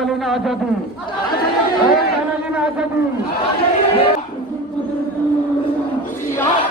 দালালিন আজাদি। দালালিন আজাদি। হুঁশিয়ার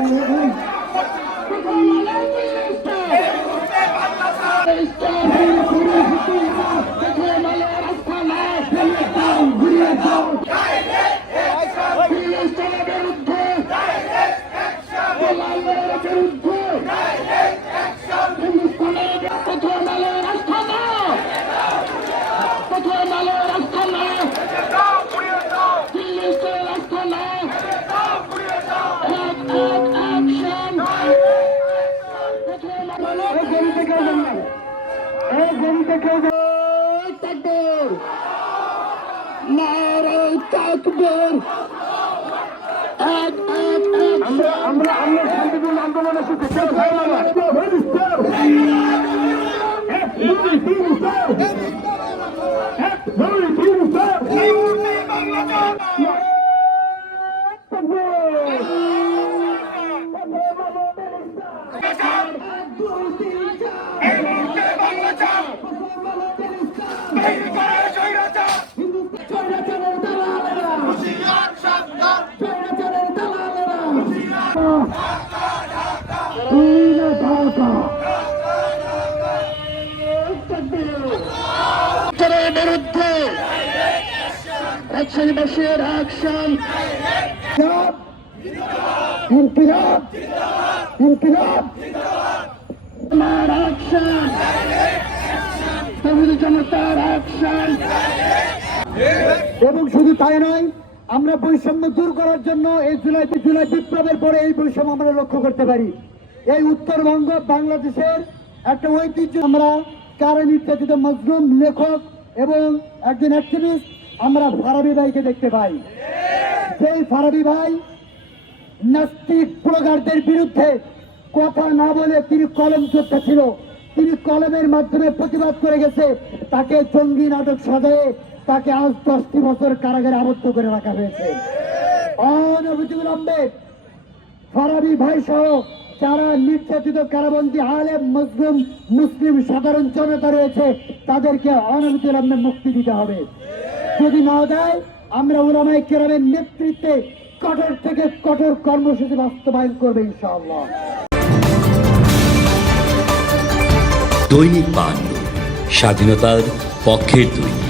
সাবধান হাসিবাদের দালালেরা এই তাকবীর। নারে তাকবীর। আমরা আমরা আমরা শান্তিপূর্ণ আন্দোলন এসেছি কেউ ভয় লাগে বিরুদ্ধে। অ্যাকশন বসির অ্যাকশন ইনকিলাব ইনকিলাব আমার অ্যাকশন তহিদ জনতার অ্যাকশন এবং শুধু তাই নয় আমরা বৈষম্য দূর করার জন্য এই জুলাই জুলাই বিপ্লবের পরে এই বৈষম্য আমরা লক্ষ্য করতে পারি। এই উত্তরবঙ্গ বাংলাদেশের একটা ঐতিহ্য। আমরা কারা নির্যাতিত মজলুম লেখক এবং একজন অ্যাক্টিভিস্ট আমরা ফারাবি ভাইকে দেখতে পাই। সেই ফারাবি ভাই নাস্তিক ব্লগারদের বিরুদ্ধে কথা না বলে তিনি কলম যোদ্ধা ছিল। তিনি কলমের মাধ্যমে প্রতিবাদ করে গেছে। তাকে জঙ্গি নাটক সাজায়ে তাকে আজ দশটি বছর কারাগারে আবদ্ধ করে রাখা হয়েছে। অনবিলম্বে ফরাবি ভাই সহ যারা নির্যাতিত কারাবন্দী আলেম, মুসলিম মুসলিম সাধারণ জনতা রয়েছে, তাদেরকে অনবিলম্বে মুক্তি দিতে হবে। যদি না দেয়, আমরা ওলামাই কেরামের নেতৃত্বে কঠোর থেকে কঠোর কর্মসূচি বাস্তবায়ন করবে ইনশাআল্লাহ। দৈনিক বাংলা, স্বাধীনতার পক্ষের দৈনিক।